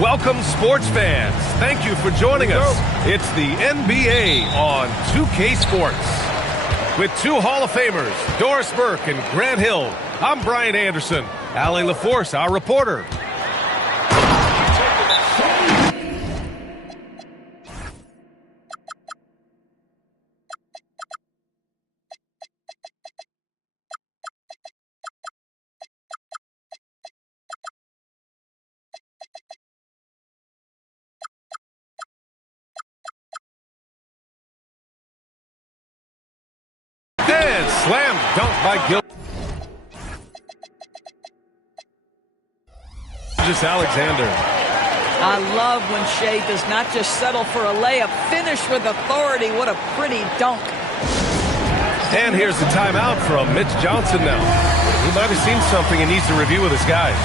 Welcome, sports fans. Thank you for joining us. It's the NBA on 2K Sports. With two Hall of Famers, Doris Burke and Grant Hill, I'm Brian Anderson. Allie LaForce, our reporter. And slam dunk by Gil. Just Alexander. I love when Shea does not just settle for a layup, finish with authority. What a pretty dunk. And here's the timeout from Mitch Johnson now. He might have seen something and needs to review with his guys.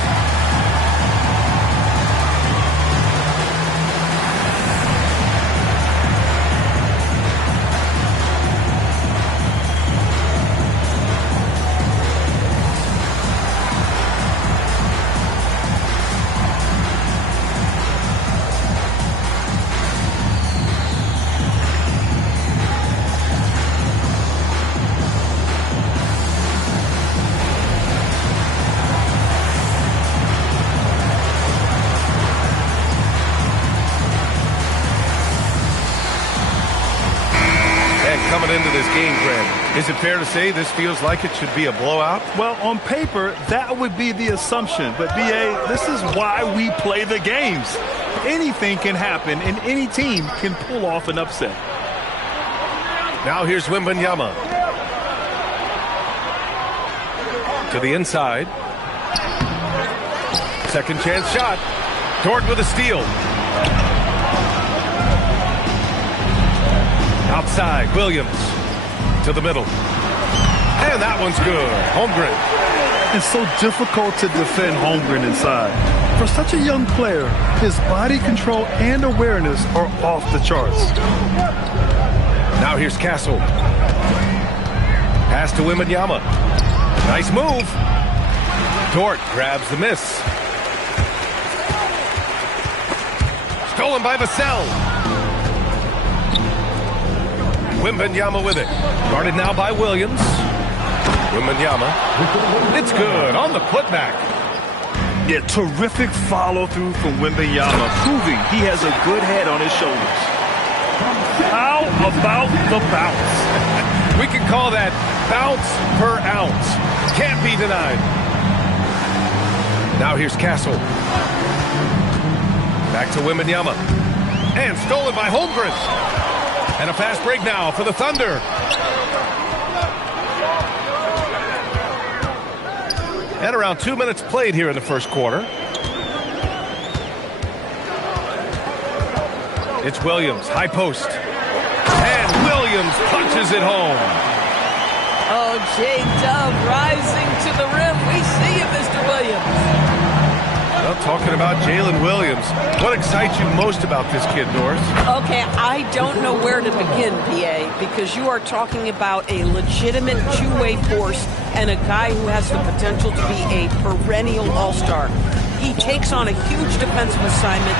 Coming into this game, Grant, is it fair to say this feels like it should be a blowout? Well, on paper, that would be the assumption. But, B.A., this is why we play the games. Anything can happen, and any team can pull off an upset. Now here's Wembanyama. To the inside. Second chance shot. Dort with a steal. Outside, Williams to the middle. And that one's good. Holmgren. It's so difficult to defend Holmgren inside. For such a young player, his body control and awareness are off the charts. Now here's Castle. Pass to Wembanyama. Nice move. Dort grabs the miss. Stolen by Vassell. Wembanyama with it. Guarded now by Williams. Wembanyama. It's good on the putback. Yeah, terrific follow-through from Wembanyama, proving he has a good head on his shoulders. How about the bounce? We can call that bounce per ounce. Can't be denied. Now here's Castle. Back to Wembanyama. And stolen by Holmgren. And a fast break now for the Thunder. And around 2 minutes played here in the first quarter. It's Williams, high post. And Williams punches it home. Oh, J-Dub rising to the rim. We see you, Mr. Williams. Well, talking about Jalen Williams, what excites you most about this kid, Doris? Okay, I don't know where to begin, PA, because you are talking about a legitimate two-way force and a guy who has the potential to be a perennial all-star. He takes on a huge defensive assignment.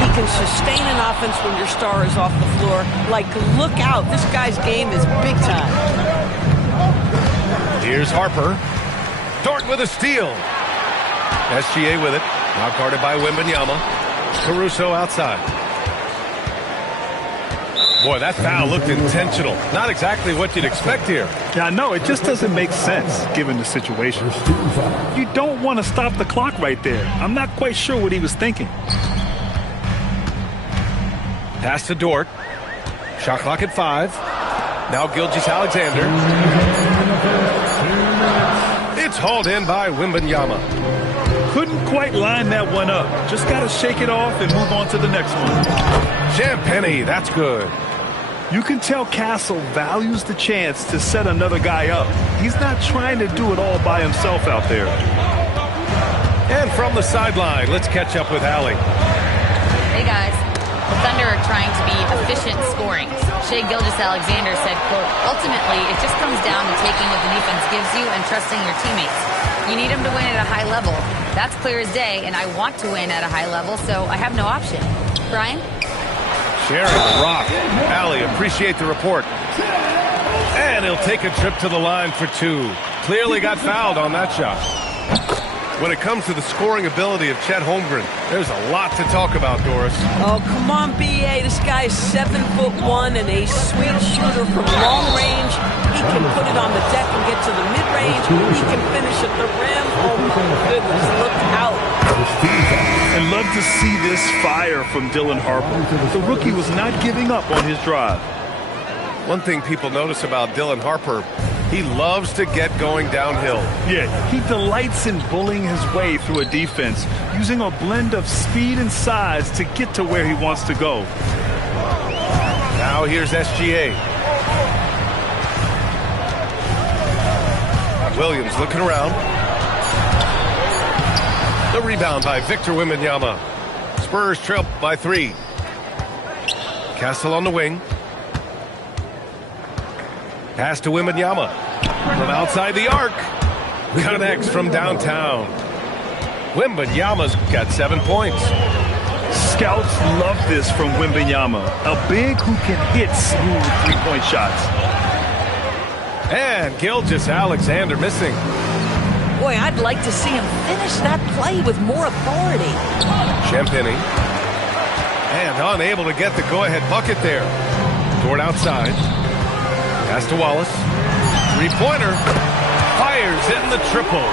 He can sustain an offense when your star is off the floor. Like, look out. This guy's game is big time. Here's Harper. Dort with a steal. SGA with it. Now guarded by Wembanyama. Caruso outside. Boy, that foul looked intentional. Not exactly what you'd expect here. Yeah, I know. It just doesn't make sense, given the situation. You don't want to stop the clock right there. I'm not quite sure what he was thinking. Pass to Dort. Shot clock at 5. Now Gilgeous-Alexander. It's hauled in by Wembanyama. Couldn't quite line that one up. Just got to shake it off and move on to the next one. Champagny, that's good. You can tell Castle values the chance to set another guy up. He's not trying to do it all by himself out there. And from the sideline, let's catch up with Allie. Hey, guys. The Thunder are trying to be efficient scoring. Shea Gilgeous-Alexander said, quote, ultimately, it just comes down to taking what the defense gives you and trusting your teammates. You need him to win at a high level. That's clear as day, and I want to win at a high level, so I have no option. Brian? Sharing the rock. Allie, appreciate the report. And he'll take a trip to the line for two. Clearly got fouled on that shot. When it comes to the scoring ability of Chet Holmgren, there's a lot to talk about, Doris. Oh, come on, B.A. This guy's 7'1" and a sweet shooter from long range. He can put it on the deck and get to the mid-range. He can finish at the rim. Oh, my goodness, look out. And love to see this fire from Dylan Harper. The rookie was not giving up on his drive. One thing people notice about Dylan Harper, he loves to get going downhill. Yeah, he delights in bullying his way through a defense, using a blend of speed and size to get to where he wants to go. Now here's SGA. Williams looking around. The rebound by Victor Wembanyama. Spurs trail by 3. Castle on the wing. Pass to Wembanyama. From outside the arc. Connects from downtown. Wembanyama's got 7 points. Scouts love this from Wembanyama. A big who can hit smooth three-point shots. And Gilgeous-Alexander missing. Boy, I'd like to see him finish that play with more authority. Champagny. And unable to get the go-ahead bucket there. Toward outside. Pass to Wallace. Three-pointer. Fires in the triple.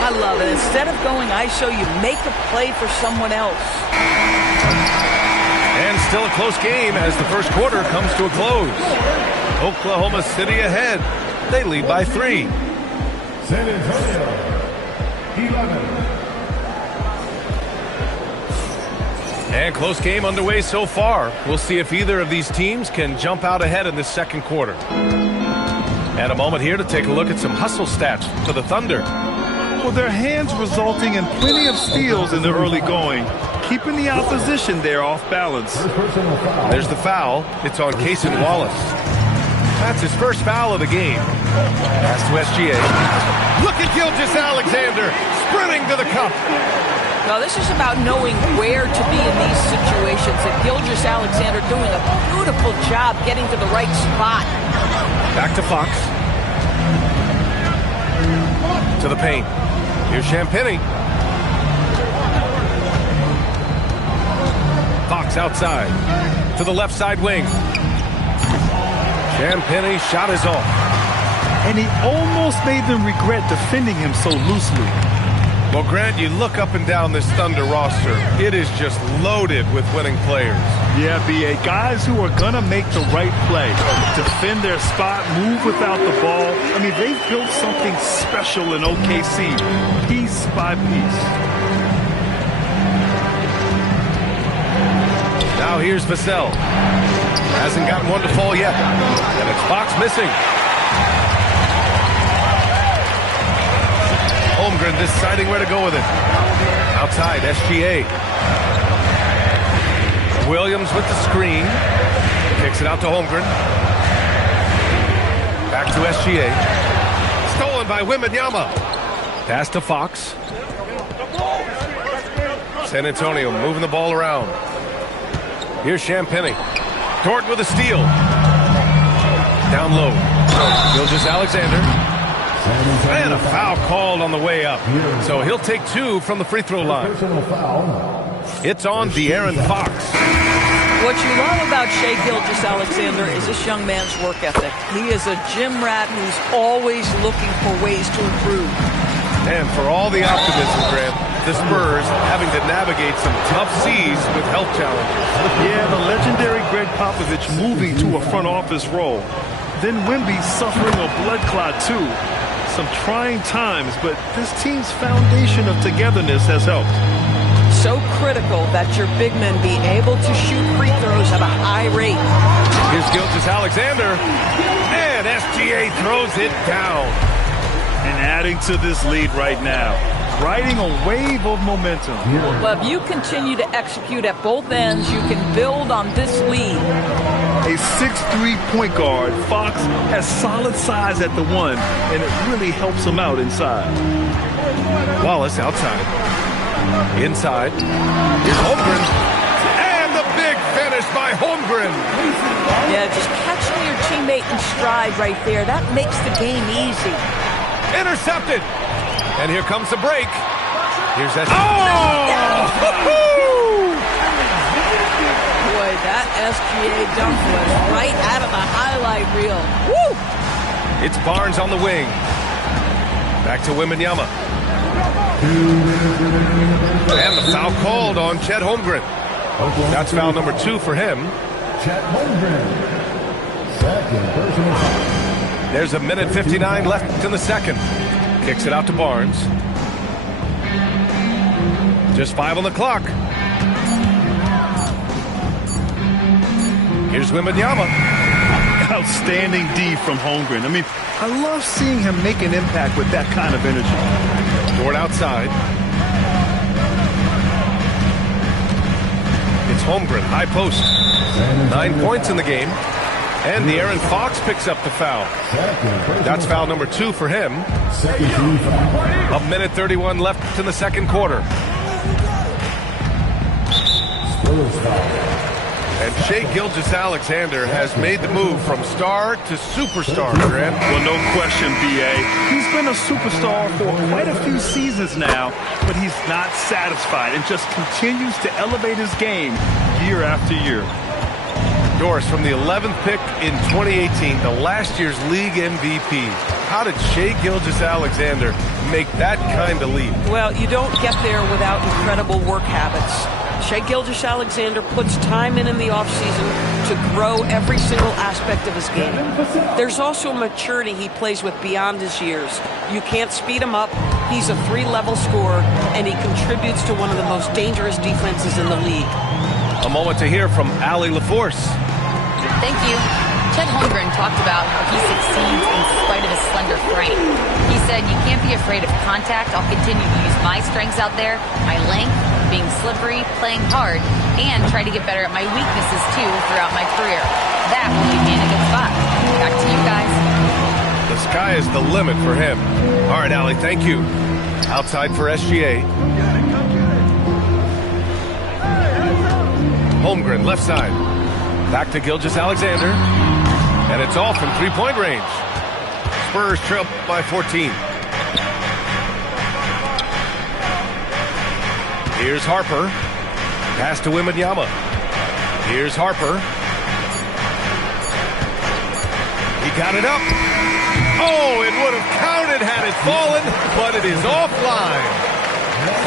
I love it. Instead of going ISO, you make a play for someone else. And still a close game as the first quarter comes to a close. Oklahoma City ahead. They lead by 3. San Antonio, 11. And close game underway so far. We'll see if either of these teams can jump out ahead in this second quarter. And a moment here to take a look at some hustle stats for the Thunder. Well, their hands resulting in plenty of steals in the early going, keeping the opposition there off balance. There's the foul. It's on Cason Wallace. That's his first foul of the game. Pass to SGA. Look at Gilgeous-Alexander sprinting to the cup. Now, this is about knowing where to be in these situations. And Gilgeous-Alexander doing a beautiful job getting to the right spot. Back to Fox. To the paint. Here's Champagny. Fox outside. To the left side wing. Champagny shot is off. And he almost made them regret defending him so loosely. Well, Grant, you look up and down this Thunder roster. It is just loaded with winning players. Yeah, B.A. Guys who are going to make the right play, defend their spot, move without the ball. I mean, they've built something special in OKC, piece by piece. Now here's Vassell. Hasn't gotten one to fall yet. And it's Fox missing. Holmgren deciding where to go with it. Outside, SGA. Williams with the screen. Kicks it out to Holmgren. Back to SGA. Stolen by Wembanyama. Pass to Fox. San Antonio moving the ball around. Here's Champagny. Dort with a steal. Down low. Gilgeous-Alexander. And a foul called on the way up. So he'll take 2 from the free throw line. It's on De'Aaron Fox. What you love about Shai Gilgeous-Alexander is this young man's work ethic. He is a gym rat who's always looking for ways to improve. And for all the optimism, Grant, the Spurs having to navigate some tough seas with health challenges. Yeah, the legendary Greg Popovich moving to a front office role. Then Wemby suffering a blood clot too. Some trying times, but this team's foundation of togetherness has helped. So critical that your big men be able to shoot free throws at a high rate. Here's Gilgeous-Alexander, and SGA throws it down. And adding to this lead right now, riding a wave of momentum. Well, if you continue to execute at both ends, you can build on this lead. A 6'3" point guard, Fox has solid size at the 1, and it really helps him out inside. Wallace outside. Inside. Here's Holmgren. And the big finish by Holmgren. Yeah, just catching your teammate in stride right there. That makes the game easy. Intercepted. And here comes the break. Here's that. Boy, that SGA dunk was right out of the highlight reel. Woo! It's Barnes on the wing. Back to Wembanyama. And the foul called on Chet Holmgren. That's foul number 2 for him. Chet Holmgren. Second personal foul. There's a minute 59 left in the second. Kicks it out to Barnes. Just 5 on the clock. Here's Wembanyama. Outstanding D from Holmgren. I mean, I love seeing him make an impact with that kind of energy. Dort outside. It's Holmgren, high post. 9 points in the game. And De'Aaron Fox picks up the foul. That's foul number 2 for him. A minute 31 left in the second quarter. And Shai Gilgeous-Alexander has made the move from star to superstar, Grant. Well, no question, B.A. He's been a superstar for quite a few seasons now, but he's not satisfied and just continues to elevate his game year after year. Doris, from the 11th pick in 2018, the last year's league MVP. How did Shai Gilgeous-Alexander make that kind of leap? Well, you don't get there without incredible work habits. Shai Gilgeous-Alexander puts time in the offseason to grow every single aspect of his game. There's also maturity he plays with beyond his years. You can't speed him up. He's a 3-level scorer, and he contributes to one of the most dangerous defenses in the league. A moment to hear from Allie LaForce. Thank you. Chet Holmgren talked about how he succeeds in spite of his slender frame. He said, "You can't be afraid of contact. I'll continue to use my strengths out there, my length, being slippery, playing hard, and try to get better at my weaknesses too throughout my career. That will leave me in a good spot." Back to you guys. The sky is the limit for him. All right, Allie, thank you. Outside for SGA. Holmgren, left side. Back to Gilgeous-Alexander. And it's off from three-point range. Spurs trail by 14. Here's Harper. Pass to Wembanyama. Here's Harper. He got it up. Oh, it would have counted had it fallen, but it is offline.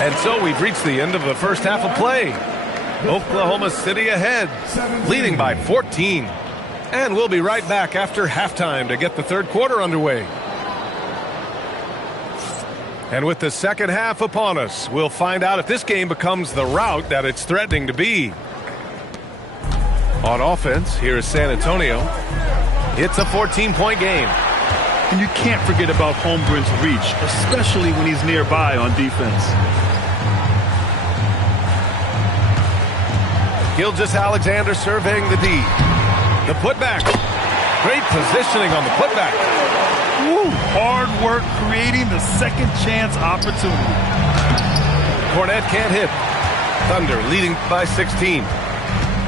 And so we've reached the end of the first half of play. Oklahoma City ahead, leading by 14. And we'll be right back after halftime to get the third quarter underway. And with the second half upon us, we'll find out if this game becomes the rout that it's threatening to be. On offense, here is San Antonio. It's a 14-point game. And you can't forget about Holmgren's reach, especially when he's nearby on defense. Gilgeous-Alexander surveying the D. The putback. Great positioning on the putback. Woo, hard work creating the second chance opportunity. Cornette can't hit. Thunder leading by 16.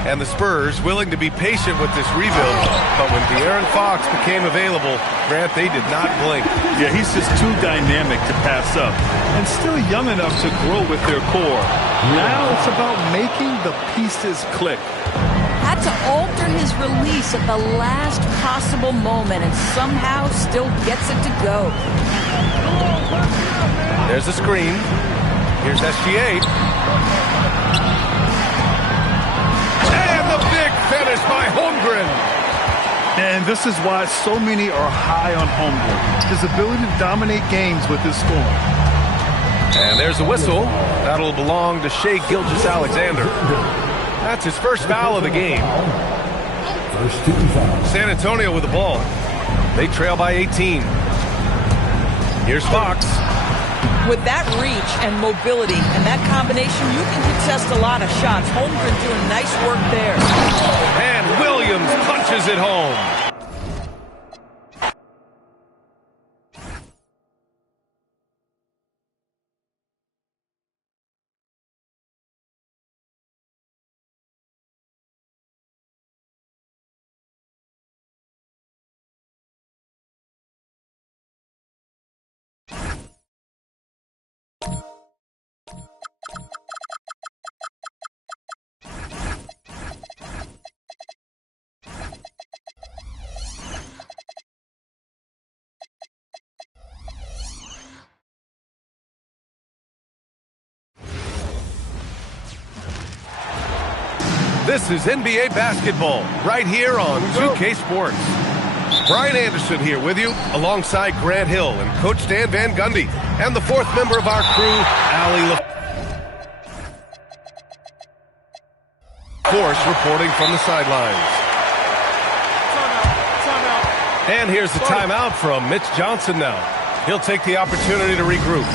And the Spurs willing to be patient with this rebuild. But when De'Aaron Fox became available, Grant, they did not blink. Yeah, he's just too dynamic to pass up. And still young enough to grow with their core. Now it's about making the pieces click. Had to alter his release at the last possible moment and somehow still gets it to go. There's a screen. Here's SGA. And the big finish by Holmgren. And this is why so many are high on Holmgren. His ability to dominate games with his scoring. And there's a whistle. That'll belong to Shai Gilgeous-Alexander. That's his first foul of the game. San Antonio with the ball. They trail by 18. Here's Fox. With that reach and mobility and that combination, you can contest a lot of shots. Holmgren doing nice work there. And Williams punches it home. This is NBA basketball right here on 2K Sports. Brian Anderson here with you alongside Grant Hill and Coach Dan Van Gundy and the fourth member of our crew, Allie LaForce, reporting from the sidelines. And here's the timeout from Mitch Johnson now. He'll take the opportunity to regroup.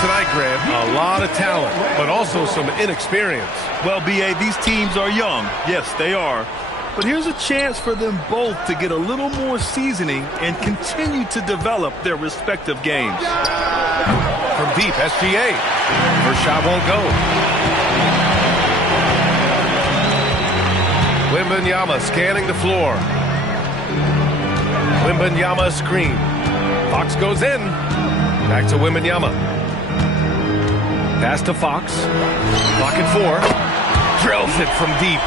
Tonight, Grant, a lot of talent, but also some inexperience. Well, B.A., these teams are young. Yes, they are. But here's a chance for them both to get a little more seasoning and continue to develop their respective games. From deep, SGA. First shot won't go. Wembanyama scanning the floor. Wembanyama screen. Fox goes in. Back to Wembanyama. Pass to Fox. Clock at 4. Drills it from deep.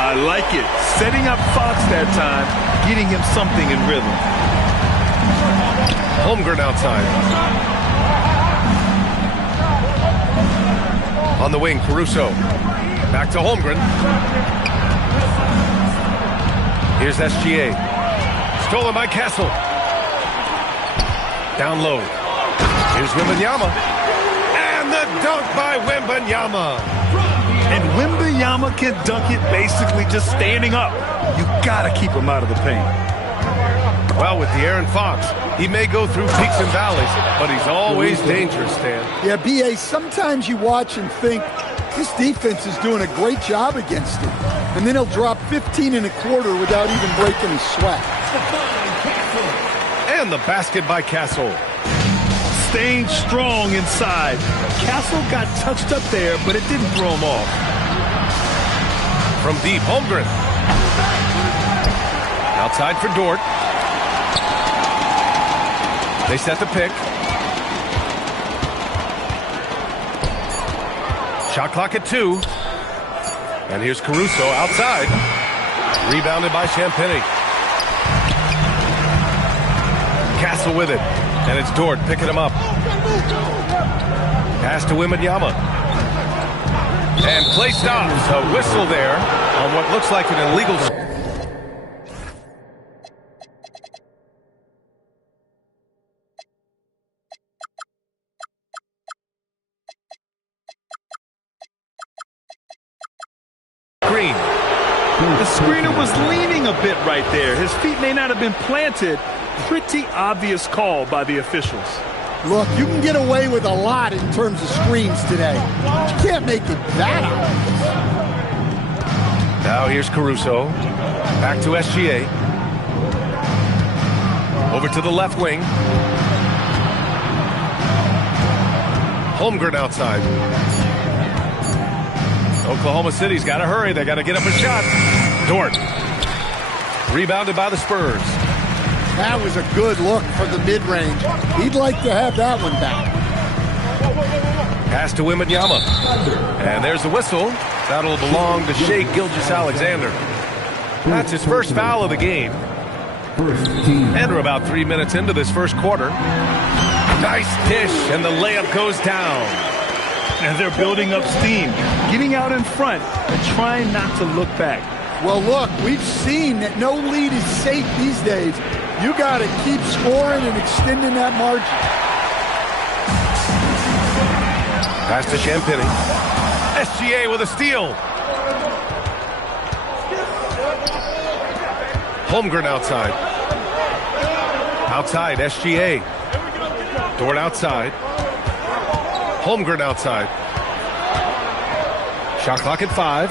I like it. Setting up Fox that time, getting him something in rhythm. Holmgren outside. On the wing, Caruso. Back to Holmgren. Here's SGA. Stolen by Castle. Down low. Here's Wembanyama. The dunk by Wembanyama. And Wembanyama can dunk it basically just standing up. You gotta keep him out of the paint. Well, with De'Aaron Fox, he may go through peaks and valleys, but he's always dangerous, Stan. Yeah, B.A., sometimes you watch and think, this defense is doing a great job against him. And then he'll drop 15 and a quarter without even breaking a sweat. And the basket by Castle. Staying strong inside. Castle got touched up there, but it didn't throw him off. From deep, Holmgren. Outside for Dort. They set the pick. Shot clock at 2. And here's Caruso outside. Rebounded by Champagnie. Castle with it. And it's Dort picking him up. Pass to Wembanyama. And play stops. A whistle there on what looks like an illegal. Green. The screener was leaning a bit right there. His feet may not have been planted. Pretty obvious call by the officials. Look, you can get away with a lot in terms of screens today. You can't make it that obvious. Now here's Caruso. Back to SGA. Over to the left wing. Holmgren outside. Oklahoma City's got to hurry. They got to get up a shot. Dort. Rebounded by the Spurs. That was a good look for the mid-range. He'd like to have that one back. Pass to Wembanyama. And there's the whistle. That'll belong to Shai Gilgeous-Alexander. That's his first foul of the game. And we're about 3 minutes into this first quarter. Nice dish, and the layup goes down. And they're building up steam, getting out in front and trying not to look back. Well, look, we've seen that no lead is safe these days. You got to keep scoring and extending that margin. Pass to Champagnie. SGA with a steal. Holmgren outside. Outside, SGA. Dort outside. Holmgren outside. Shot clock at 5.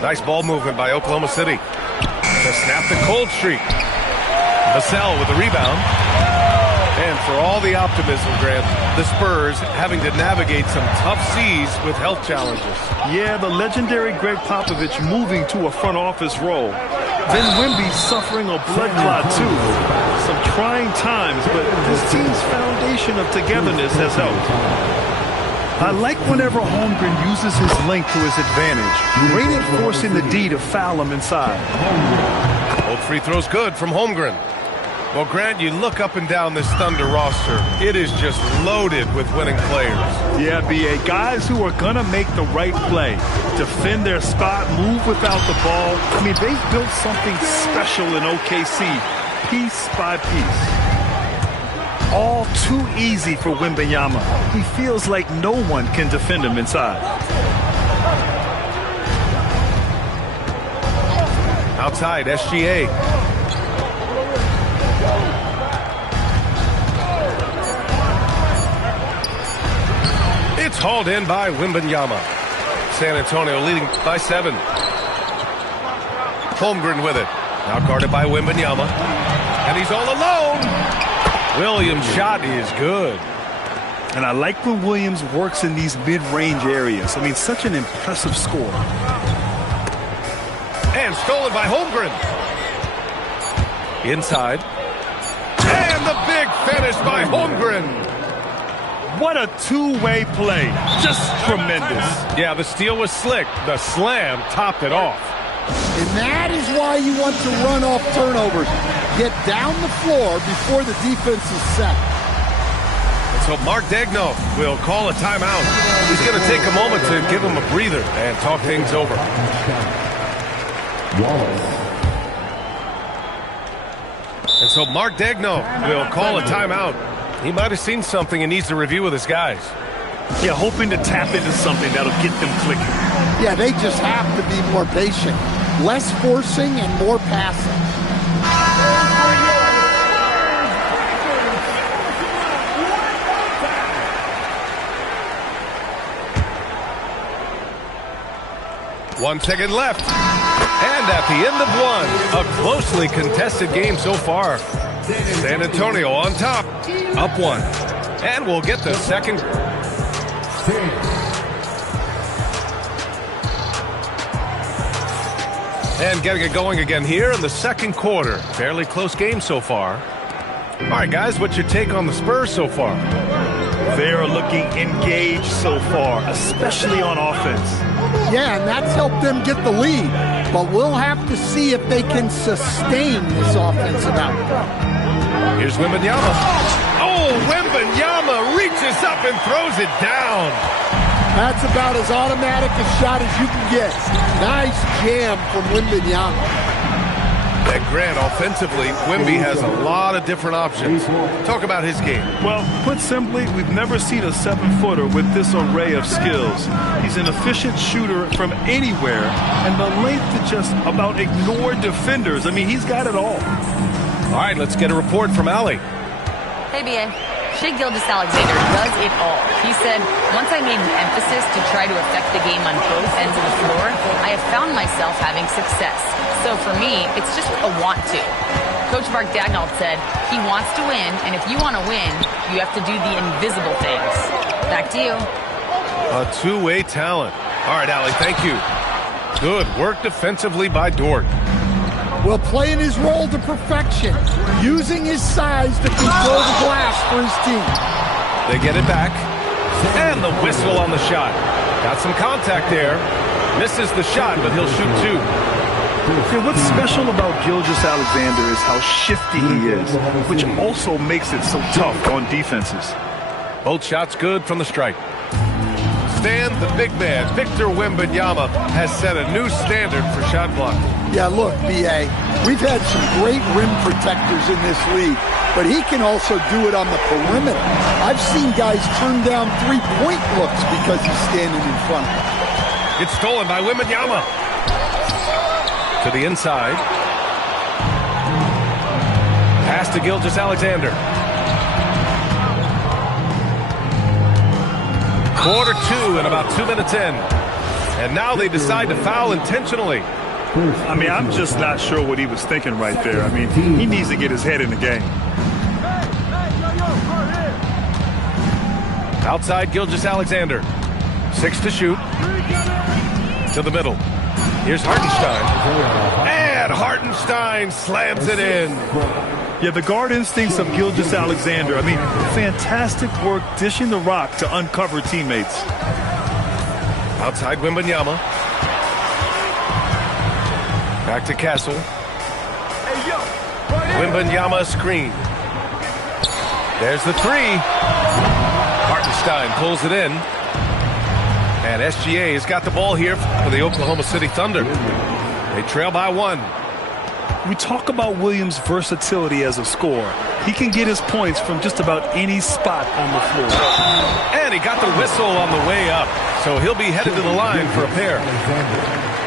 Nice ball movement by Oklahoma City to snap the cold streak. Vassell with the rebound. And for all the optimism, Grant, the Spurs having to navigate some tough seas with health challenges. Yeah, the legendary Greg Popovich moving to a front office role. Then Wemby suffering a blood clot too. Some trying times, but this team's foundation of togetherness has helped. I like whenever Holmgren uses his length to his advantage. Great at forcing the D to foul him inside. Both free throws good from Holmgren. Well, Grant, you look up and down this Thunder roster. It is just loaded with winning players. Yeah, B.A. Guys who are going to make the right play. Defend their spot, move without the ball. I mean, they've built something special in OKC, piece by piece. All too easy for Wembanyama. He feels like no one can defend him inside. Outside, SGA. It's hauled in by Wembanyama. San Antonio leading by 7. Holmgren with it. Now guarded by Wembanyama. And he's all alone. Williams' shot is good. And I like when Williams works in these mid-range areas. I mean, such an impressive score. And stolen by Holmgren. Inside. And the big finish by Holmgren. What a two-way play. Just tremendous. Yeah, the steal was slick. The slam topped it off. And that is why you want to run off turnovers. Get down the floor before the defense is set. And so Mark Daigneault will call a timeout. He's going to take a moment to give him a breather and talk things over. And so Mark Daigneault will call a timeout. He might have seen something and needs to review with his guys. Yeah, hoping to tap into something that'll get them clicking. Yeah, they just have to be more patient. Less forcing and more passing. One second left. And at the end of one, a closely contested game so far. San Antonio on top, up 1. And we'll get the second. And getting it going again here in the second quarter. Fairly close game so far. All right, guys, what's your take on the Spurs so far? They're looking engaged so far, especially on offense. Yeah, and that's helped them get the lead. But we'll have to see if they can sustain this offensive output. Here's Wembanyama. Oh, Wembanyama reaches up and throws it down. That's about as automatic a shot as you can get. Nice jam from Wembanyama. And Grant, offensively, Wemby has a lot of different options. Talk about his game. Well, put simply, we've never seen a 7-footer with this array of skills. He's an efficient shooter from anywhere, and the length to just about ignore defenders. I mean, he's got it all. All right, let's get a report from Allie. Hey, B.A. Shai Gilgeous-Alexander does it all. He said, once I made an emphasis to try to affect the game on both ends of the floor, I have found myself having success. So for me, it's just a want to. Coach Mark Daigneault said he wants to win, and if you want to win, you have to do the invisible things. Back to you. A two-way talent. All right, Allie, thank you. Good work defensively by Dort. Well, playing his role to perfection, using his size to control the glass for his team. They get it back, and the whistle on the shot. Got some contact there. Misses the shot, but he'll shoot 2. Okay, what's special about Gilgeous-Alexander is how shifty he is, which also makes it so tough on defenses. Both shots good from the strike. Stan, the big man, Victor Wembanyama, has set a new standard for shot blocking. Yeah, look, B.A., we've had some great rim protectors in this league, but he can also do it on the perimeter. I've seen guys turn down three-point looks because he's standing in front of them. It's stolen by Wembanyama. To the inside. Pass to Gilgeous-Alexander. Quarter 2 and about 2 minutes in. And now they decide to foul intentionally. I mean, I'm just not sure what he was thinking right there. I mean, he needs to get his head in the game. Outside Gilgeous-Alexander. 6 to shoot. To the middle. Here's Hartenstein. And Hartenstein slams it in. Yeah, the guard instincts of Gilgeous-Alexander. I mean, fantastic work dishing the rock to uncover teammates. Outside Wembanyama. Back to Castle. Wembanyama screen. There's the three. Hartenstein pulls it in. And SGA has got the ball here for the Oklahoma City Thunder. They trail by 1. We talk about Williams' versatility as a scorer. He can get his points from just about any spot on the floor. And he got the whistle on the way up, so he'll be headed to the line for a pair.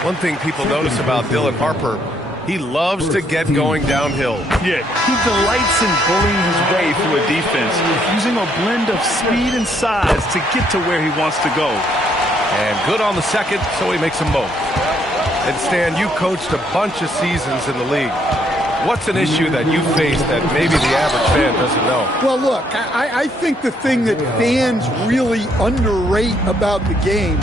One thing people notice about Dylan Harper, he loves to get going downhill. Yeah, he delights in bullying his way through a defense, using a blend of speed and size to get to where he wants to go. And good on the second, so he makes them both. And Stan, you coached a bunch of seasons in the league. What's an issue that you face that maybe the average fan doesn't know? Well, look, I think the thing that fans really underrate about the game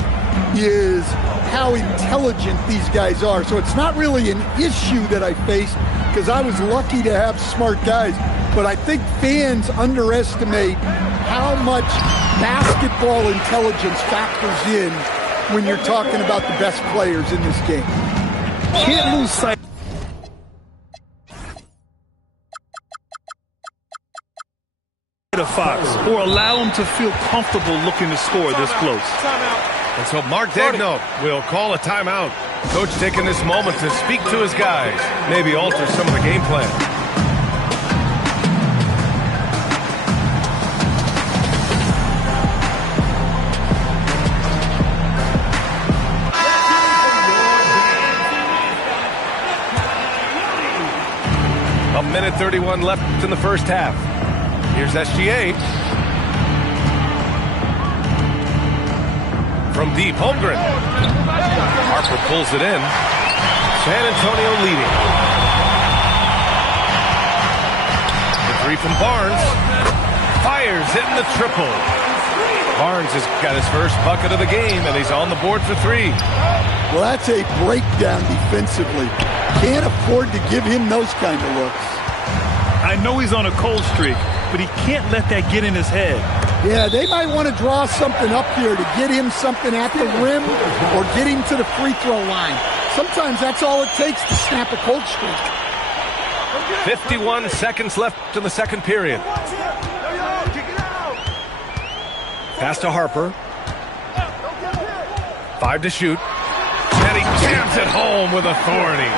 is how intelligent these guys are. So it's not really an issue that I faced because I was lucky to have smart guys. But I think fans underestimate how much basketball intelligence factors in when you're talking about the best players in this game. Can't lose sight of Fox or allow him to feel comfortable looking to score this close. And so Mark Daigneault will call a timeout. Coach taking this moment to speak to his guys, maybe alter some of the game plan. A minute 31 left in the first half. Here's SGA. From deep, Holmgren. Harper pulls it in. San Antonio leading. The three from Barnes. Fires, hitting the triple. Barnes has got his first bucket of the game, and he's on the board for 3. Well, that's a breakdown defensively. Can't afford to give him those kind of looks. I know he's on a cold streak, but he can't let that get in his head. Yeah, they might want to draw something up here to get him something at the rim or get him to the free throw line. Sometimes that's all it takes to snap a cold streak. 51 seconds left in the second period. Pass to Harper. 5 to shoot. And he jams it home with authority.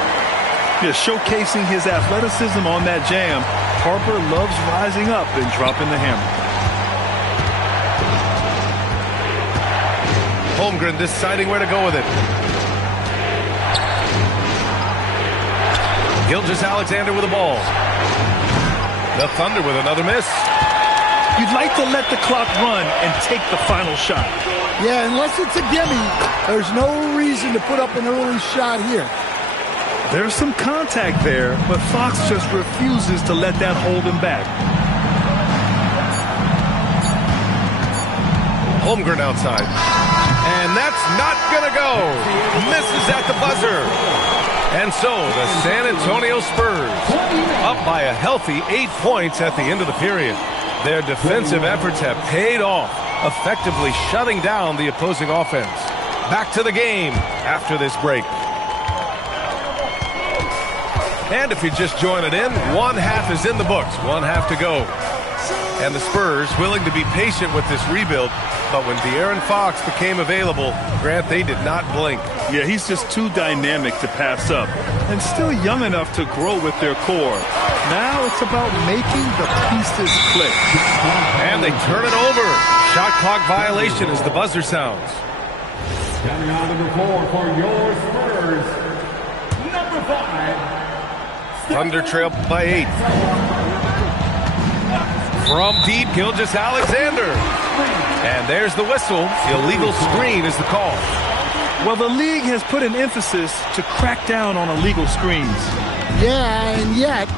Yeah, showcasing his athleticism on that jam. Harper loves rising up and dropping the hammer. Holmgren deciding where to go with it. Gilgeous-Alexander with the ball. The Thunder with another miss. You'd like to let the clock run and take the final shot. Yeah, unless it's a gimme, there's no reason to put up an early shot here. There's some contact there, but Fox just refuses to let that hold him back. Holmgren outside. And that's not going to go. Misses at the buzzer. And so the San Antonio Spurs up by a healthy 8 points at the end of the period. Their defensive efforts have paid off, effectively shutting down the opposing offense. Back to the game after this break. And if you're just joining in, one half is in the books, one half to go. And the Spurs willing to be patient with this rebuild, but when De'Aaron Fox became available, Grant, they did not blink. Yeah, he's just too dynamic to pass up, and still young enough to grow with their core. Now it's about making the pieces click. And they turn it over. Shot clock violation as the buzzer sounds. Standing on number 4 for your Spurs, number 5. Thunder trail by 8. From deep, Gilgeous-Alexander. And there's the whistle. Illegal screen is the call. Well, the league has put an emphasis to crack down on illegal screens. Yeah, and yet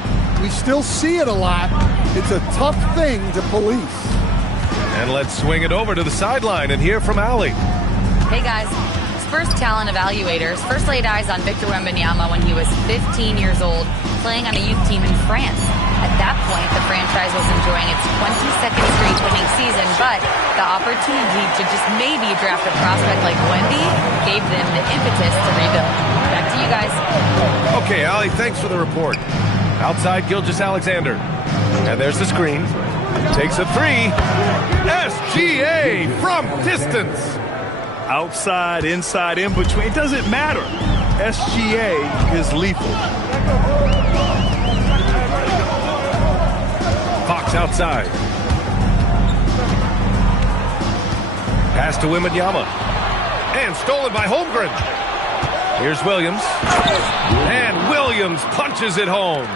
we still see it a lot. It's a tough thing to police. And let's swing it over to the sideline and hear from Allie. Hey guys, Spurs talent evaluators first laid eyes on Victor Wembanyama when he was 15 years old, playing on a youth team in France. At that point, the franchise was enjoying its 22nd straight winning season, but the opportunity to just maybe draft a prospect like Wemby gave them the impetus to rebuild. Back to you guys. Okay, Allie, thanks for the report. Outside, Gilgeous-Alexander. And there's the screen. Takes a three. SGA from distance. Outside, inside, in between. It doesn't matter. SGA is lethal. Fox outside. Pass to Wembanyama. And stolen by Holmgren. Here's Williams. And Williams punches it home.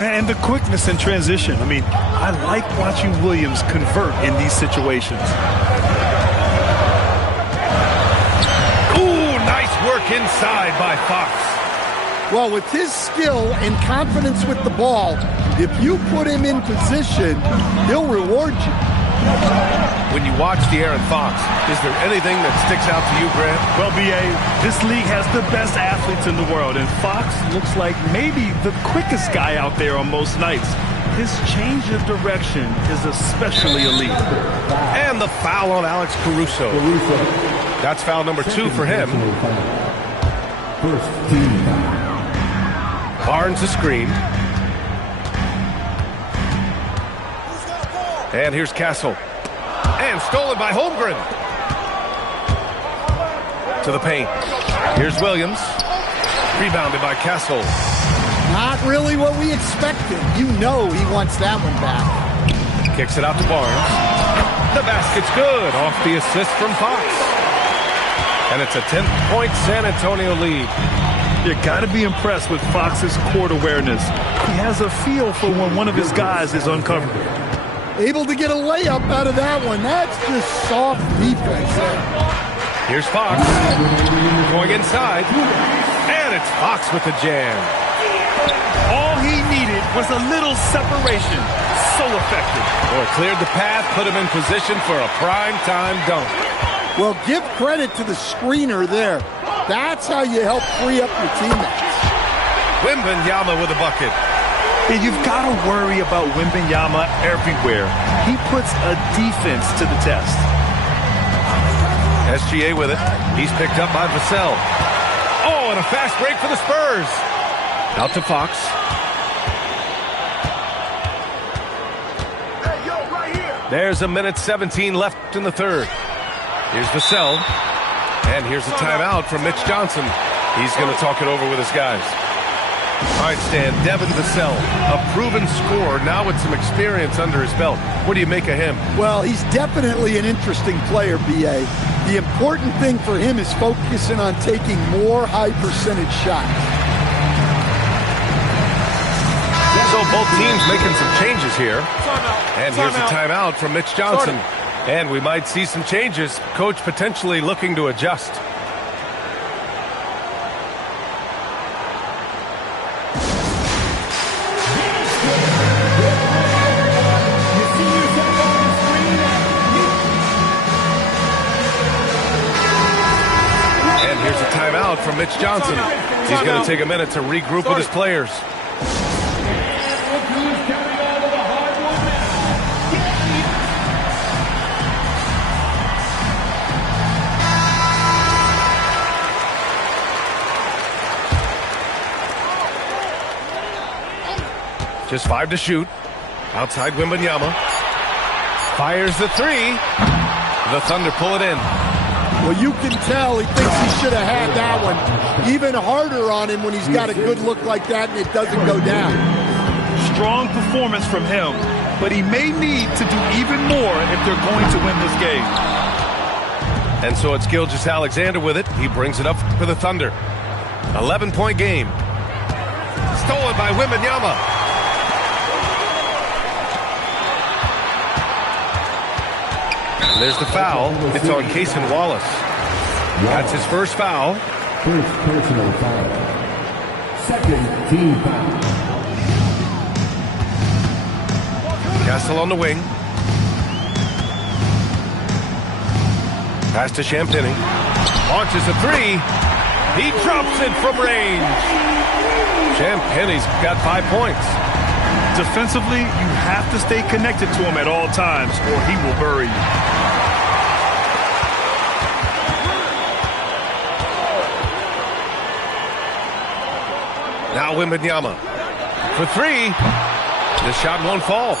And the quickness in transition. I mean, I like watching Williams convert in these situations. Ooh, nice work inside by Fox. Well, with his skill and confidence with the ball, if you put him in position, he'll reward you. When you watch De'Aaron Fox, is there anything that sticks out to you, Grant? Well, B.A., this league has the best athletes in the world, and Fox looks like maybe the quickest guy out there on most nights. His change of direction is especially elite. And the foul on Alex Caruso. That's foul number 2 for him. First team foul. Barnes the screen. And here's Castle. And stolen by Holmgren. To the paint. Here's Williams. Rebounded by Castle. Not really what we expected. You know he wants that one back. Kicks it out to Barnes. The basket's good. Off the assist from Fox. And it's a 10-point San Antonio lead. You got to be impressed with Fox's court awareness. He has a feel for when one of his guys is uncovered. Able to get a layup out of that one. That's just soft defense there. Here's Fox. Going inside. And it's Fox with the jam. All he needed was a little separation. So effective. Boy, cleared the path, put him in position for a prime-time dunk. Well, give credit to the screener there. That's how you help free up your teammates. Wembanyama with a bucket. And you've got to worry about Wembanyama everywhere. He puts a defense to the test. SGA with it. He's picked up by Vassell. Oh, and a fast break for the Spurs. Out to Fox. There's a minute 17 left in the third. Here's Vassell. And here's a timeout from Mitch Johnson. He's going to talk it over with his guys. All right, Stan, Devin Vassell, a proven scorer, now with some experience under his belt. What do you make of him? Well, he's definitely an interesting player, B.A. The important thing for him is focusing on taking more high-percentage shots. So both teams making some changes here. And here's a timeout from Mitch Johnson. And we might see some changes. Coach potentially looking to adjust. And here's a timeout from Mitch Johnson. He's going to take a minute to regroup with his players. Just 5 to shoot. Outside Wembanyama. Fires the three. The Thunder pull it in. Well, you can tell he thinks he should have had that one. Even harder on him when he's got a good look like that and it doesn't go down. Strong performance from him, but he may need to do even more if they're going to win this game. And so it's Gilgeous-Alexander with it. He brings it up for the Thunder. 11-point game. Stolen by Wembanyama. There's the foul. It's on Cason Wallace. That's his first foul. First personal foul. Second team foul. Castle on the wing. Pass to Champagny. Launches a three. He drops it from range. Champagny's got 5 points. Defensively, you have to stay connected to him at all times or he will bury you. Now Wembanyama for three. The shot won't fall.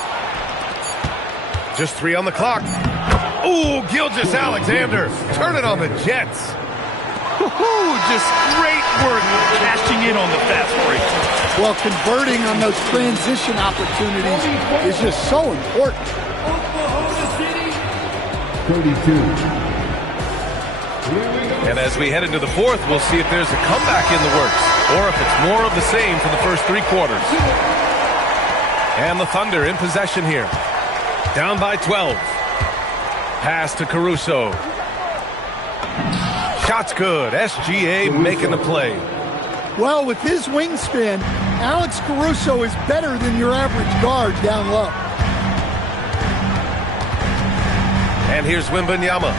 Just 3 on the clock. Ooh, Gilgeous-Alexander. Turn it on the Jets. Just great work cashing in on the fast break. Well, converting on those transition opportunities is just so important. 32. And as we head into the fourth, we'll see if there's a comeback in the works or if it's more of the same for the first 3 quarters. And the Thunder in possession here. Down by 12. Pass to Caruso. Shot's good. SGA making the play. Well, with his wingspan, Alex Caruso is better than your average guard down low. And here's Wembanyama.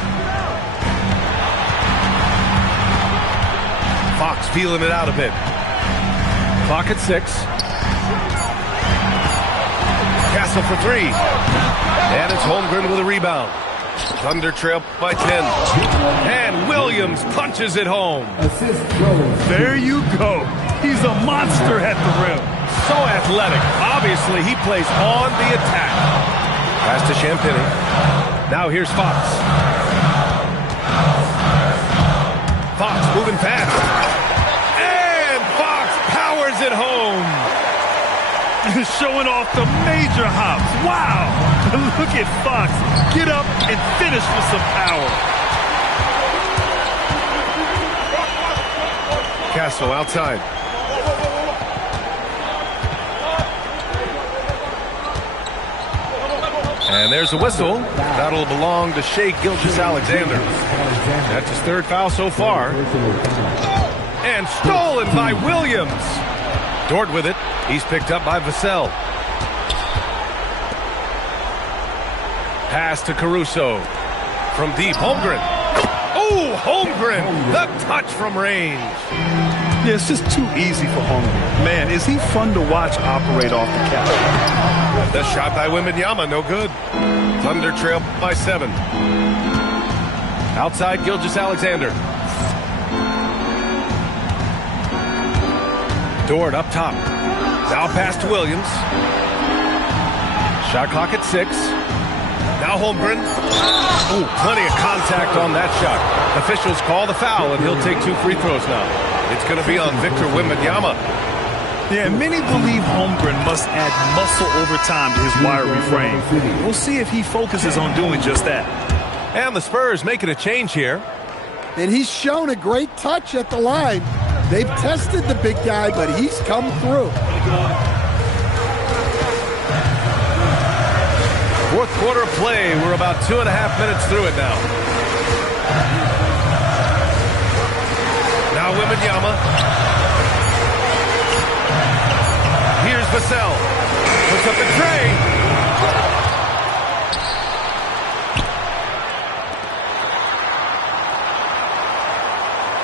Fox feeling it out a bit. Clock at 6. Castle for 3. And it's Holmgren with a rebound. Thunder trail by 10. And Williams punches it home. There you go. He's a monster at the rim. So athletic. Obviously, he plays on the attack. Pass to Champagny. Now here's Fox. Fox moving fast. And Fox powers it home. Showing off the major hops. Wow. Look at Fox. Get up and finish with some power. Castle outside. And there's a whistle. That'll belong to Shai Gilgeous-Alexander. That's his 3rd foul so far. And stolen by Williams. Dort with it. He's picked up by Vassell. Pass to Caruso. From deep, Holmgren. Oh, Holmgren! The touch from range. Yeah, it's just too easy for Holmgren. Man, is he fun to watch operate off the catch. The shot by Wembanyama, no good. Thunder trail by 7. Outside, Gilgeous-Alexander. Dort up top. Now pass to Williams. Shot clock at 6. Now Holmgren. Oh, plenty of contact on that shot. Officials call the foul, and he'll take 2 free throws now. It's going to be on Victor Wembanyama. Yeah, many believe Holmgren must add muscle over time to his wiry frame. We'll see if he focuses on doing just that. And the Spurs making a change here. And he's shown a great touch at the line. They've tested the big guy, but he's come through. Fourth quarter of play. We're about 2.5 minutes through it now. Now Wembanyama. Here's Vassell. Puts up the tray.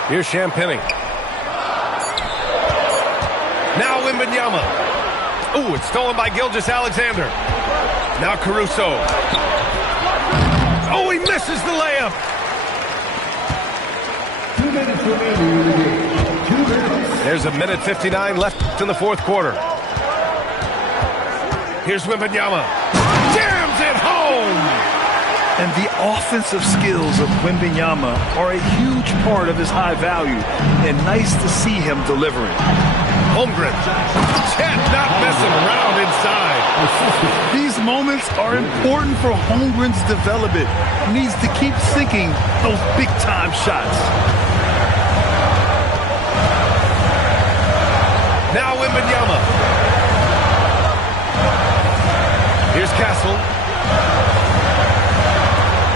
Here's Champagny. Now Wembanyama. Ooh, it's stolen by Gilgeous-Alexander. Now Caruso. Oh, he misses the layup. 2 minutes remaining in the game. 2 minutes. There's a minute 59 left in the fourth quarter. Here's Wembanyama. Jams it home! And the offensive skills of Wembanyama are a huge part of his high value. And nice to see him delivering. Holmgren. Chet not messing around inside. These moments are important for Holmgren's development. He needs to keep sinking those big-time shots. Now Wembanyama. Here's Castle.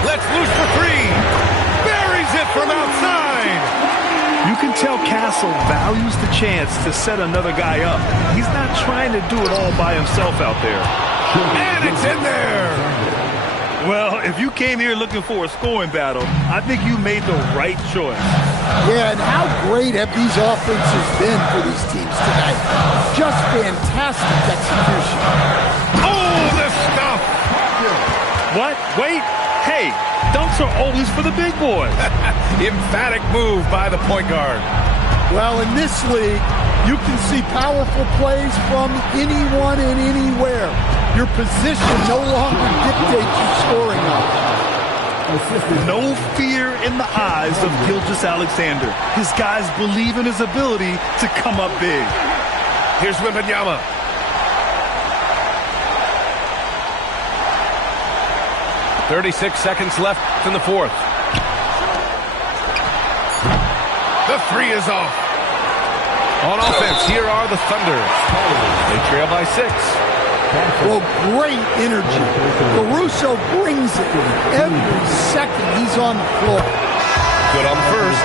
Let's loose for 3. Buries it from outside. You can tell Castle values the chance to set another guy up. He's not trying to do it all by himself out there. And it's in there. Well, if you came here looking for a scoring battle, I think you made the right choice. Yeah, and how great have these offenses been for these teams tonight? Just fantastic execution. Oh, the stuff! What? Wait. Hey, dunks are always for the big boys. Emphatic move by the point guard. Well, in this league, you can see powerful plays from anyone and anywhere. Your position no longer dictates your scoring options. No fear in the eyes of Gilgeous Alexander. His guys believe in his ability to come up big. Here's Wembanyama. "36 seconds left in the fourth. The three is off. On offense, here are the Thunder. They trail by 6. Well, great energy. Caruso brings it every second he's on the floor. Good on the first,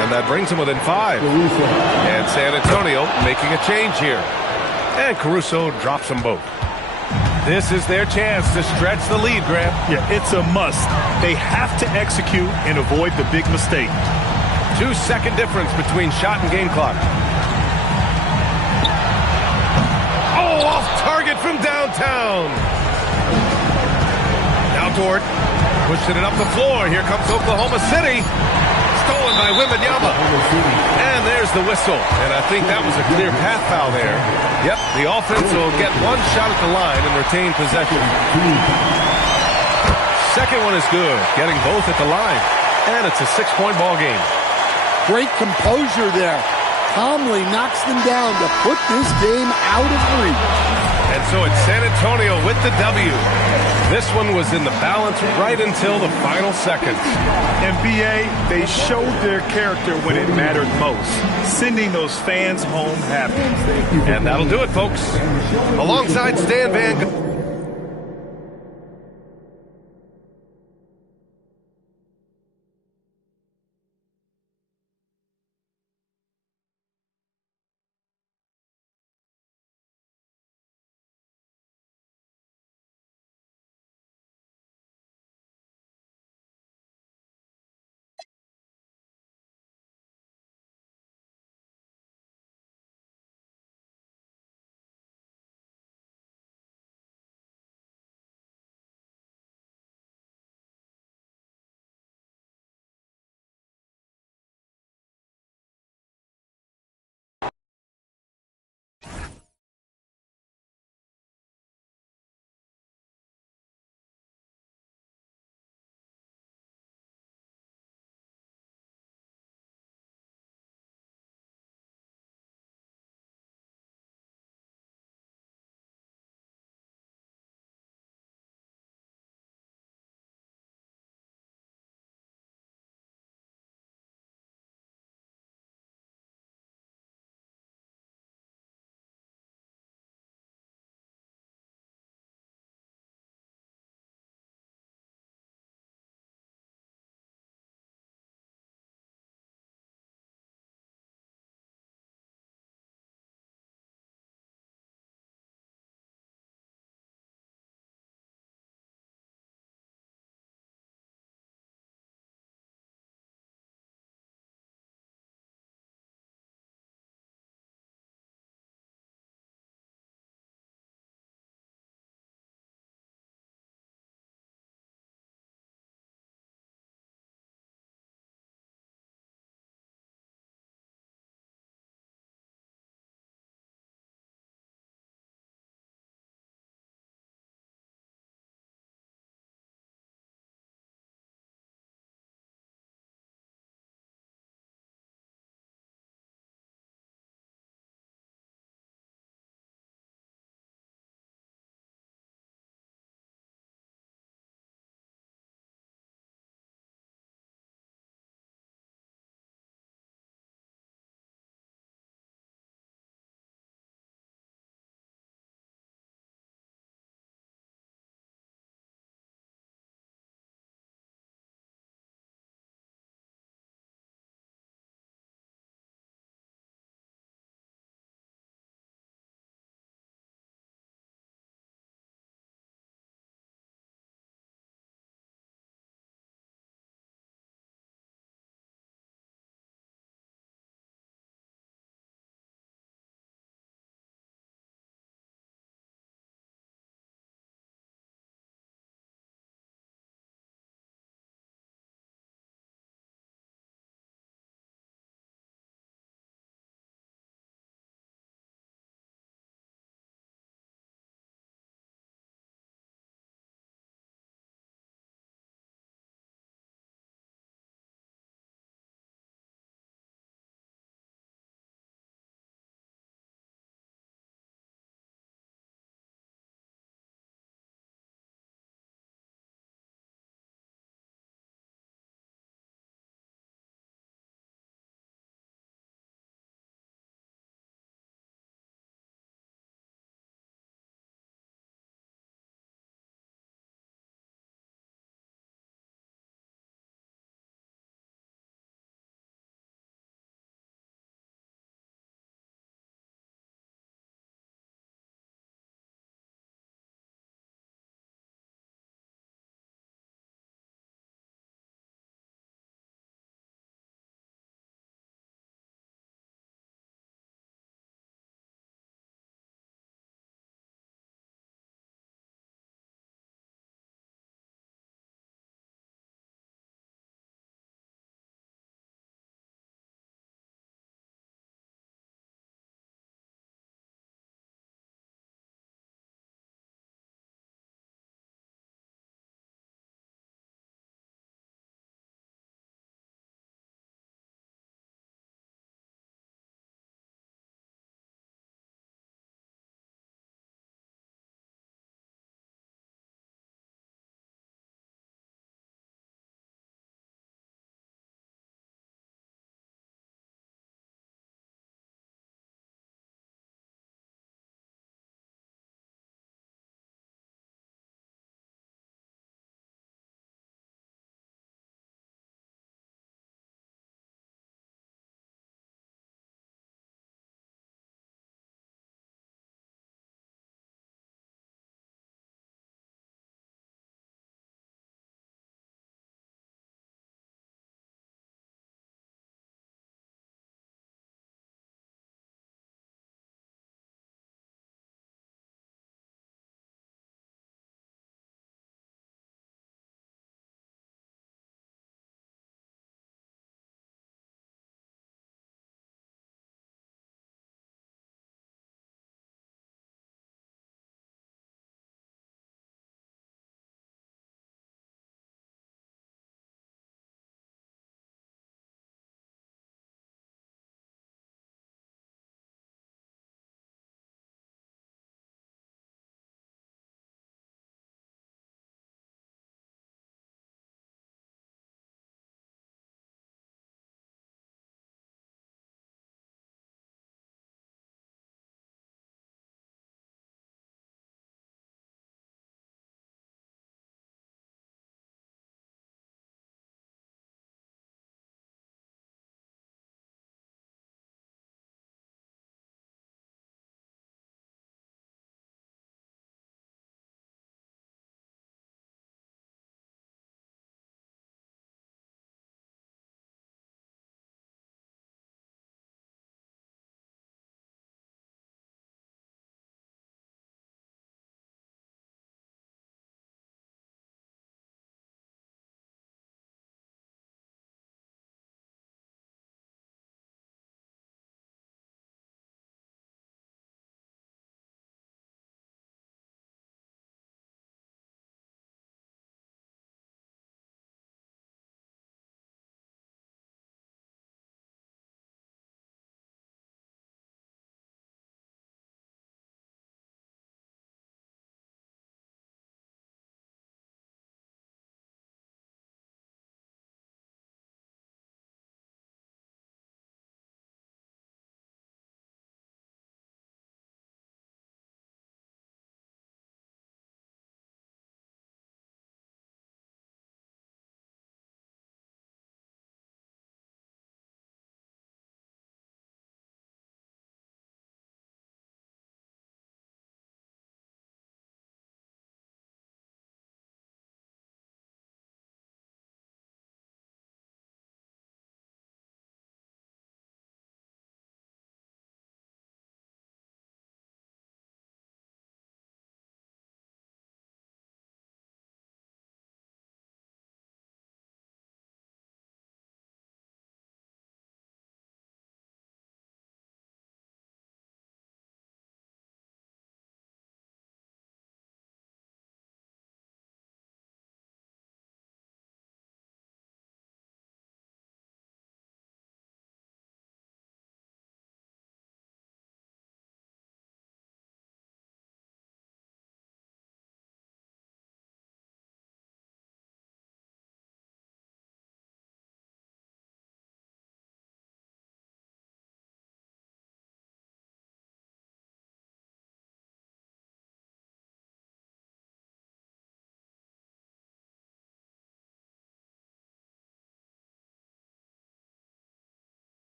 and that brings him within 5. And San Antonio making a change here. And Caruso drops them both. This is their chance to stretch the lead, Graham. Yeah, it's a must. They have to execute and avoid the big mistake. 2-second difference between shot and game clock. Oh, off target from downtown. Now Dort pushing it up the floor. Here comes Oklahoma City. Stolen by Wembanyama. And there's the whistle. And I think that was a clear path foul there. Yep, the offense will get one shot at the line and retain possession. Second one is good, getting both at the line. And it's a 6-point ball game. Great composure there. Calmly knocks them down to put this game out of reach. And so it's San Antonio with the W. This one was in the balance right until the final seconds. NBA, they showed their character when it mattered most, sending those fans home happy. And that'll do it, folks. Alongside Stan Van